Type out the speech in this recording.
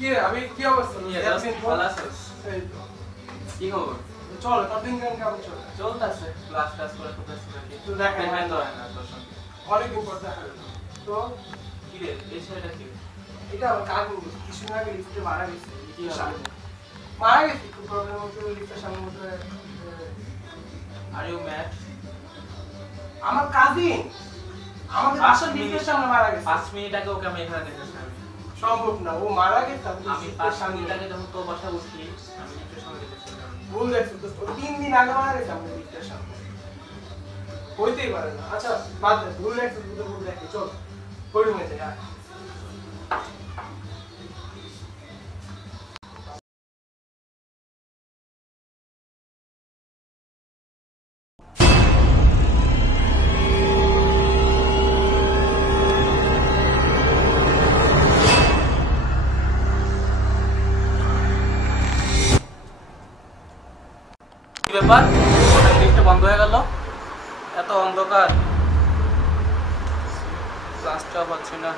কি আমি কি অবস্থা ভালো আছিস? এই তো কি খবর? চল তোর দিন কেমন চলে? চলতেছে ক্লাস করে করতেছি নাকি তো দেখা হয় তো হয় না তোর সঙ্গে। অনেকদিন পর দেখা হলো। তো কি রে এই ছেলেটা কি? এটা আমার কাকু কিছুদিন আগে লিফটে মারা গেছে। কি হবে? মারা গেছে খুব প্রবলেম হচ্ছে লিফটের সামনে মতো আর ইউ ম্যাড? আমার কাজিন আমাদের বাসার লিফটের সামনে মারা গেছে। 5 মিনিট আগে ওকে আমি এখানে দেখেছি। সম্ভব না ও মারা গেছে আমি 5 মিনিট আগে যখন তোর বাসা উঠি আমি লিফটের সামনে দেখেছি। ভুল দেখছো তো 3 দিন আগে মারা গেছে আমাদের লিফটের সামনে হইতেই পারে না। আচ্ছা বাদ দে ভুল দেখছো তো ভুল দেখি চল পরিমে যাই আর কি ব্যাপার? ওটা লিফট বন্ধ হয়ে গেল? এত অন্ধকার ক্লাসটা পাচ্ছি না।